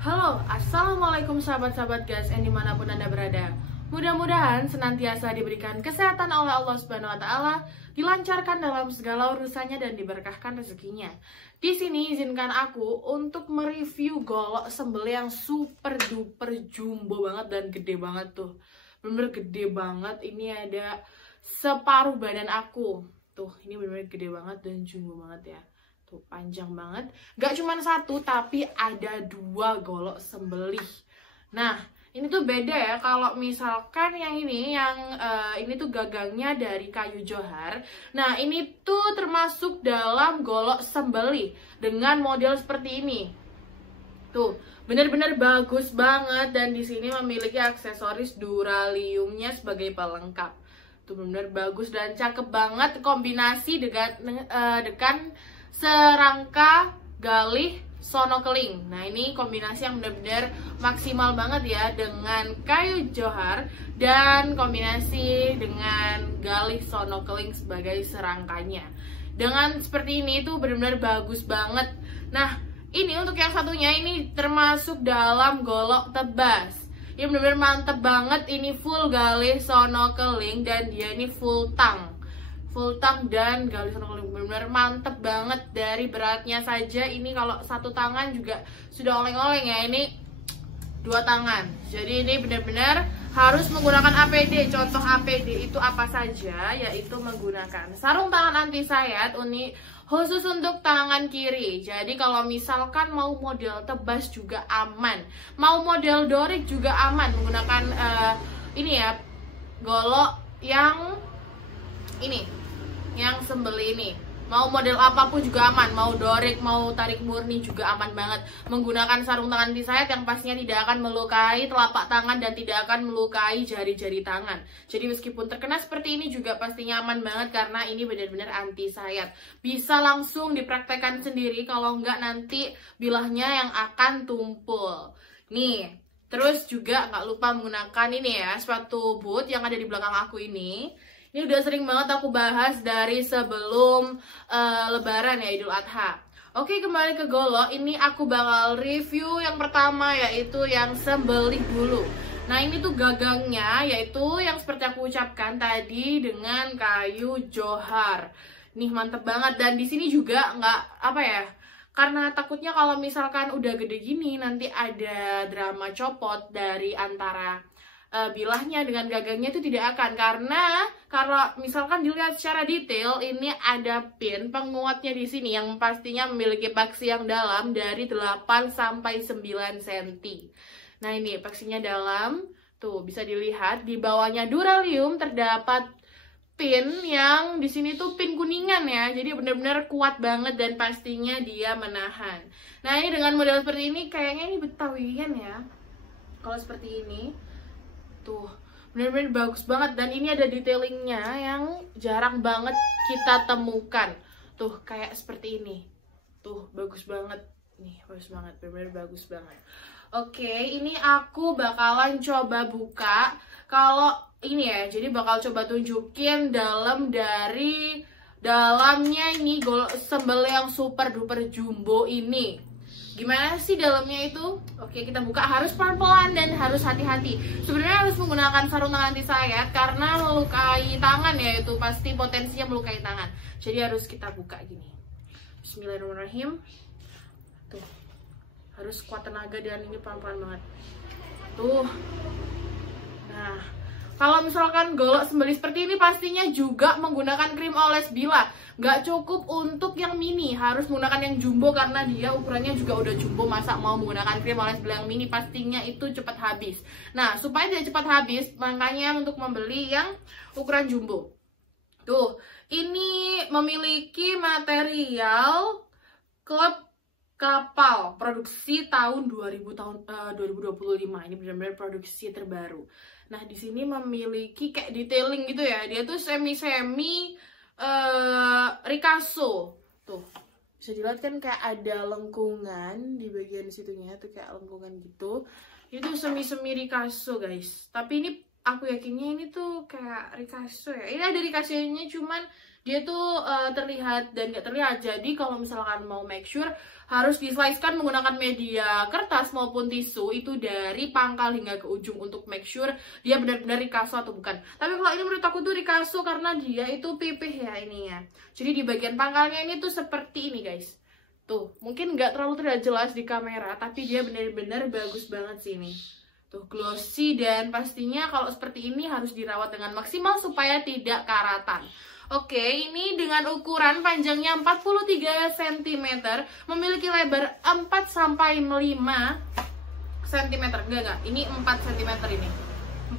Halo, assalamualaikum sahabat-sahabat guys, yang dimanapun anda berada. Mudah-mudahan senantiasa diberikan kesehatan oleh Allah Subhanahu Wa Taala, dilancarkan dalam segala urusannya dan diberkahkan rezekinya. Di sini izinkan aku untuk mereview golok sembelih yang super duper jumbo banget dan gede banget tuh. Bener-bener gede banget. Ini ada separuh badan aku. Tuh, ini bener-bener gede banget dan jumbo banget ya. Tuh, panjang banget. Gak cuma satu, tapi ada 2 golok sembelih. Nah, ini tuh beda ya. Kalau misalkan yang ini tuh gagangnya dari kayu johar. Nah, ini tuh termasuk dalam golok sembelih dengan model seperti ini. Tuh, bener-bener bagus banget dan di sini memiliki aksesoris duraliumnya sebagai pelengkap. Tuh, bener-bener bagus dan cakep banget kombinasi dengan serangka galih sono keling. Nah, ini kombinasi yang benar-benar maksimal banget ya, dengan kayu johar dan kombinasi dengan galih sono keling sebagai serangkanya. Dengan seperti ini tuh benar-benar bagus banget. Nah, ini untuk yang satunya ini termasuk dalam golok tebas. Ini benar-benar mantep banget. Ini full galih sono keling dan dia ini full tang dan galih sono keling, benar-benar mantep banget. Dari beratnya saja ini kalau satu tangan juga sudah oleng-oleng ya, ini 2 tangan. Jadi ini benar-benar harus menggunakan APD. Contoh APD itu apa saja? Yaitu menggunakan sarung tangan anti sayat khusus untuk tangan kiri. Jadi kalau misalkan mau model tebas juga aman, mau model dorik juga aman menggunakan ini ya, golok yang ini, yang sembelih ini. Mau model apapun juga aman, mau dorik, mau tarik murni juga aman banget. Menggunakan sarung tangan anti sayat yang pastinya tidak akan melukai telapak tangan dan tidak akan melukai jari-jari tangan. Jadi meskipun terkena seperti ini juga pastinya aman banget karena ini benar-benar anti sayat. Bisa langsung dipraktekkan sendiri, kalau enggak nanti bilahnya yang akan tumpul. Nih, terus juga nggak lupa menggunakan ini ya, sepatu boot yang ada di belakang aku ini. Ini udah sering banget aku bahas dari sebelum Lebaran ya, Idul Adha. Oke, kembali ke golok. Ini aku bakal review yang pertama, yaitu yang sembelih dulu. Nah, ini tuh gagangnya, yaitu yang seperti aku ucapkan tadi dengan kayu johar. Nih, mantep banget. Dan di sini juga nggak apa ya, karena takutnya kalau misalkan udah gede gini nanti ada drama copot dari antara bilahnya dengan gagangnya, itu tidak akan, karena kalau misalkan dilihat secara detail ini ada pin penguatnya di sini yang pastinya memiliki paksi yang dalam dari 8 sampai 9 cm. Nah, ini paksinya dalam. Tuh, bisa dilihat di bawahnya duralium terdapat pin yang di sini tuh pin kuningan ya. Jadi benar-benar kuat banget dan pastinya dia menahan. Nah, ini dengan model seperti ini kayaknya ini Betawian ya. Kalau seperti ini tuh bener-bener bagus banget dan ini ada detailingnya yang jarang banget kita temukan. Tuh kayak seperti ini. Tuh bagus banget. Nih bagus banget, bener-bener bagus banget. Oke, ini aku bakalan coba buka. Kalau ini ya, jadi bakal coba tunjukin dalamnya ini golok sembelih yang super duper jumbo ini. Gimana sih dalamnya itu? Oke, kita buka. Harus pelan-pelan dan harus hati-hati. Sebenarnya harus menggunakan sarung tangan anti sayat karena melukai tangan ya, itu pasti potensinya melukai tangan. Jadi harus kita buka gini. Bismillahirrahmanirrahim. Tuh. Harus kuat tenaga dan ini pelan-pelan banget. Tuh. Nah, kalau misalkan golok sembelih seperti ini pastinya juga menggunakan krim oles bilah. Nggak cukup untuk yang mini, harus menggunakan yang jumbo karena dia ukurannya juga udah jumbo. Masa mau menggunakan krim oles bilah yang mini, pastinya itu cepat habis. Nah, supaya tidak cepat habis, makanya untuk membeli yang ukuran jumbo. Tuh, ini memiliki material klep kapal produksi tahun 2025. Ini benar-benar produksi terbaru. Nah, di sini memiliki kayak detailing gitu ya. Dia tuh semi-semi Ricasso. Tuh, bisa dilihat kan kayak ada lengkungan di bagian situnya tuh, kayak lengkungan gitu. Itu semi-semi Ricasso, guys. Tapi ini aku yakinnya ini tuh kayak Ricasso ya. Ini ada Ricasso-nya, cuman Dia tuh terlihat dan nggak terlihat. Jadi kalau misalkan mau make sure, harus dislicekan menggunakan media kertas maupun tisu itu dari pangkal hingga ke ujung untuk make sure dia benar-benar Ricasso atau bukan. Tapi kalau ini menurut aku tuh Ricasso karena dia itu pipih ya ininya. Jadi di bagian pangkalnya ini tuh seperti ini guys. Tuh, mungkin nggak terlalu terlihat jelas di kamera, tapi dia benar-benar bagus banget sih ini. Tuh, glossy dan pastinya kalau seperti ini harus dirawat dengan maksimal supaya tidak karatan. Oke, ini dengan ukuran panjangnya 43 cm, memiliki lebar 4-5 cm. Enggak, ini 4 cm ini.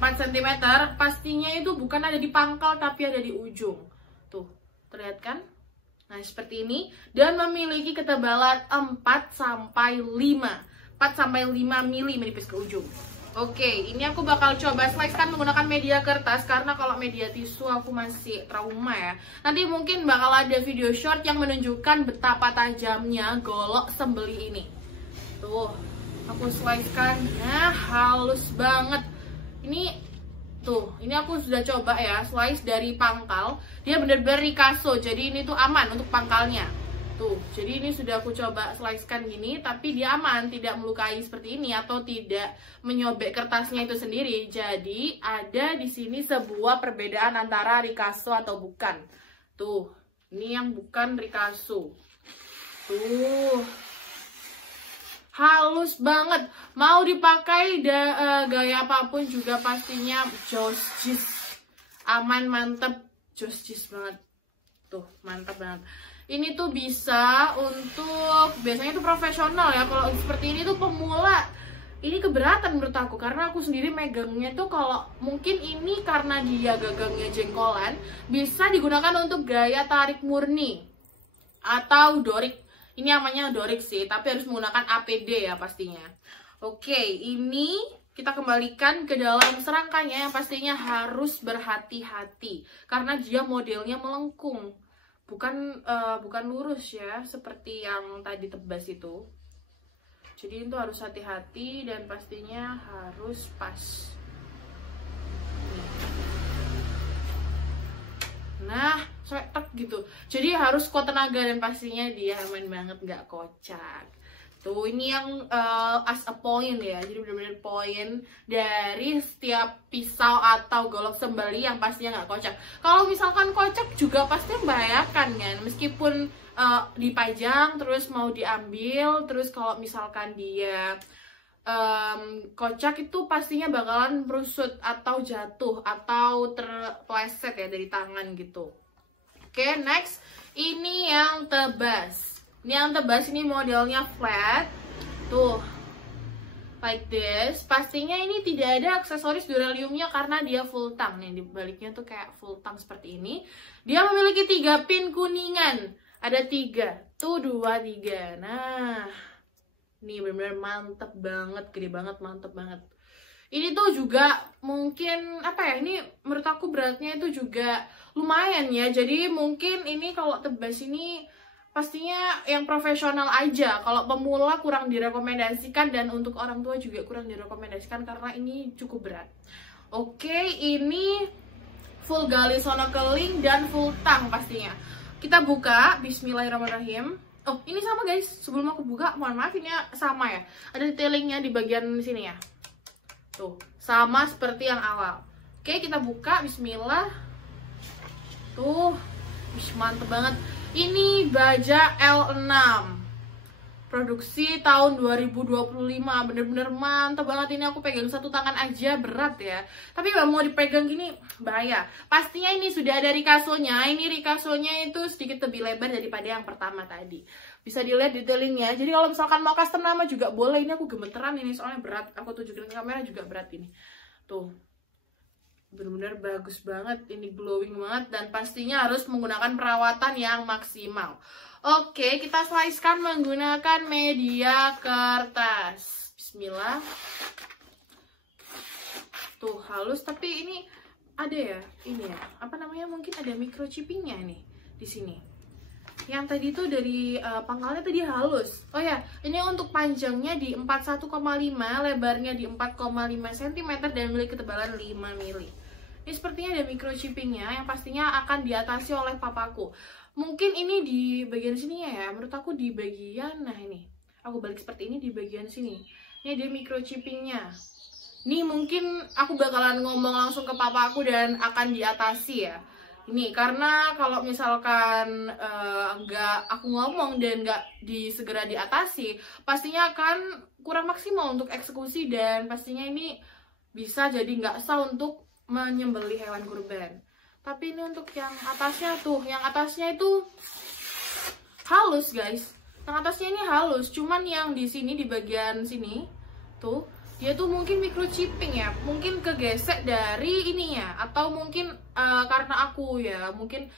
4 cm, pastinya itu bukan ada di pangkal tapi ada di ujung. Tuh, terlihat kan? Nah, seperti ini. Dan memiliki ketebalan 4-5 mili menipis ke ujung. Oke, ini aku bakal coba slicekan menggunakan media kertas karena kalau media tisu aku masih trauma ya. Nanti mungkin bakal ada video short yang menunjukkan betapa tajamnya golok sembeli ini. Tuh, aku slicekan. Nah, halus banget. Ini tuh, ini aku sudah coba ya slice dari pangkal. Dia benar-benar Ricasso, jadi ini tuh aman untuk pangkalnya. Tuh, jadi ini sudah aku coba slicekan gini, tapi dia aman, tidak melukai seperti ini atau tidak menyobek kertasnya itu sendiri. Jadi ada di sini sebuah perbedaan antara Ricasso atau bukan. Tuh, ini yang bukan Ricasso. Tuh, halus banget. Mau dipakai gaya apapun juga pastinya josjis. Aman, mantep, josjis banget. Tuh, mantap banget. Ini tuh bisa untuk, biasanya tuh profesional ya. Kalau seperti ini tuh pemula, ini keberatan menurut aku. Karena aku sendiri megangnya tuh kalau mungkin ini karena dia gagangnya jengkolan, bisa digunakan untuk gaya tarik murni atau dorik. Ini namanya dorik sih, tapi harus menggunakan APD ya pastinya. Oke, ini kita kembalikan ke dalam serangkanya yang pastinya harus berhati-hati. Karena dia modelnya melengkung. Bukan lurus ya, seperti yang tadi tebas itu. Jadi itu harus hati-hati dan pastinya harus pas. Nah, cetek gitu. Jadi harus kuat tenaga dan pastinya dia aman banget, nggak kocak. Tuh, ini yang as a point ya. Jadi benar-benar poin dari setiap pisau atau golok sembeli yang pastinya nggak kocak. Kalau misalkan kocak juga pasti membahayakan kan. Meskipun dipajang terus mau diambil, terus kalau misalkan dia kocak itu pastinya bakalan merusut atau jatuh atau terpleset ya dari tangan gitu. Oke, next. Ini yang tebas. Ini yang tebas, ini modelnya flat. Tuh, like this. Pastinya ini tidak ada aksesoris duraliumnya karena dia full tang. Nih, di baliknya tuh kayak full tang seperti ini. Dia memiliki 3 pin kuningan. Ada 3. Tuh, 2, 3. Nah, ini benar-benar mantep banget. Gede banget, mantep banget. Ini tuh juga mungkin, apa ya, ini menurut aku beratnya itu juga lumayan ya. Jadi mungkin ini kalau tebas ini pastinya yang profesional aja. Kalau pemula kurang direkomendasikan dan untuk orang tua juga kurang direkomendasikan karena ini cukup berat. Oke, ini full gali sonokeling dan full tang pastinya. Kita buka, bismillahirrahmanirrahim. Oh, ini sama guys. Sebelum aku buka, mohon maaf ini sama ya. Ada detailingnya di bagian sini ya. Tuh, sama seperti yang awal. Oke, kita buka, bismillah. Tuh, mantep banget. Ini baja L6 produksi tahun 2025. Bener-bener mantap banget. Ini aku pegang satu tangan aja berat ya. Tapi gak mau dipegang gini bahaya. Pastinya ini sudah ada Ricasso-nya. Ini Ricasso-nya itu sedikit lebih lebar daripada yang pertama tadi. Bisa dilihat detailingnya. Jadi kalau misalkan mau custom nama juga boleh. Ini aku gemeteran ini soalnya berat. Aku tunjukin ke kamera juga berat ini. Tuh, benar-benar bagus banget, ini glowing banget dan pastinya harus menggunakan perawatan yang maksimal. Oke, kita slicekan menggunakan media kertas. Bismillah. Tuh, halus tapi ini ada ya, ini ya. Apa namanya? Mungkin ada microchippingnya nih di sini. Yang tadi tuh dari pangkalnya tadi halus. Oh ya, ini untuk panjangnya di 41,5, lebarnya di 4,5 cm dan memiliki ketebalan 5 mili. Ini sepertinya ada microchippingnya yang pastinya akan diatasi oleh papaku. Mungkin ini di bagian sini ya, menurut aku di bagian, nah ini, aku balik seperti ini di bagian sini. Ini ada microchippingnya. Ini mungkin aku bakalan ngomong langsung ke papaku dan akan diatasi ya. Ini karena kalau misalkan nggak aku ngomong dan nggak segera diatasi, pastinya akan kurang maksimal untuk eksekusi dan pastinya ini bisa jadi nggak sah untuk menyembelih hewan kurban. Tapi ini untuk yang atasnya tuh, yang atasnya itu halus guys. Yang atasnya ini halus, cuman yang di sini di bagian sini tuh dia tuh mungkin microchipping ya, mungkin kegesek dari ininya, atau mungkin karena aku ya, mungkin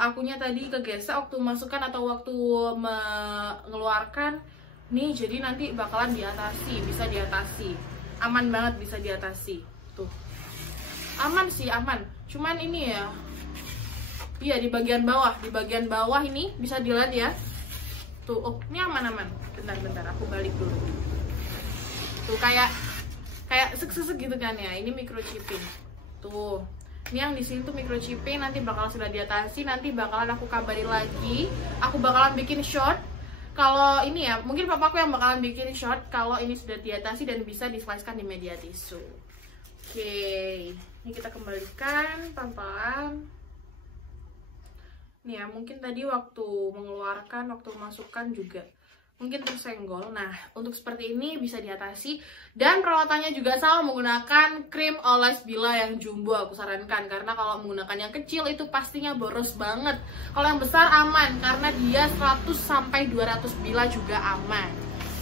akunya tadi kegesek waktu masukkan atau waktu mengeluarkan nih, jadi nanti bakalan diatasi, bisa diatasi, aman banget bisa diatasi tuh, aman sih aman, cuman ini ya, iya di bagian bawah ini bisa dilihat ya, tuh, oh ini aman, bentar aku balik dulu. Tuh kayak sek-sek gitu kan ya, ini microchipping tuh, ini yang di sini tuh microchipping, nanti bakal sudah diatasi, nanti bakalan aku kabarin lagi, aku bakalan bikin short kalau ini ya, mungkin papaku yang bakalan bikin short kalau ini sudah diatasi dan bisa dislicekan di media tisu. Oke, ini kita kembalikan pelan-pelan. Nih ya, mungkin tadi waktu mengeluarkan, waktu masukkan juga mungkin tersenggol. Nah, untuk seperti ini bisa diatasi. Dan perawatannya juga sama, menggunakan krim oles bila yang jumbo aku sarankan. Karena kalau menggunakan yang kecil itu pastinya boros banget. Kalau yang besar aman, karena dia 100-200 bila juga aman.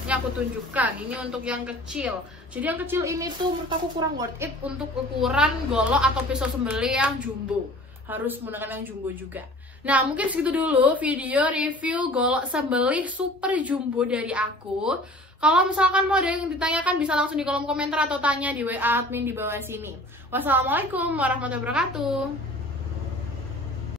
Ini aku tunjukkan, ini untuk yang kecil. Jadi yang kecil ini tuh menurut aku kurang worth it untuk ukuran golok atau pisau sembelih yang jumbo. Harus menggunakan yang jumbo juga. Nah, mungkin segitu dulu video review golok sembelih super jumbo dari aku. Kalau misalkan mau ada yang ditanyakan bisa langsung di kolom komentar atau tanya di WA admin di bawah sini. Wassalamualaikum warahmatullahi wabarakatuh.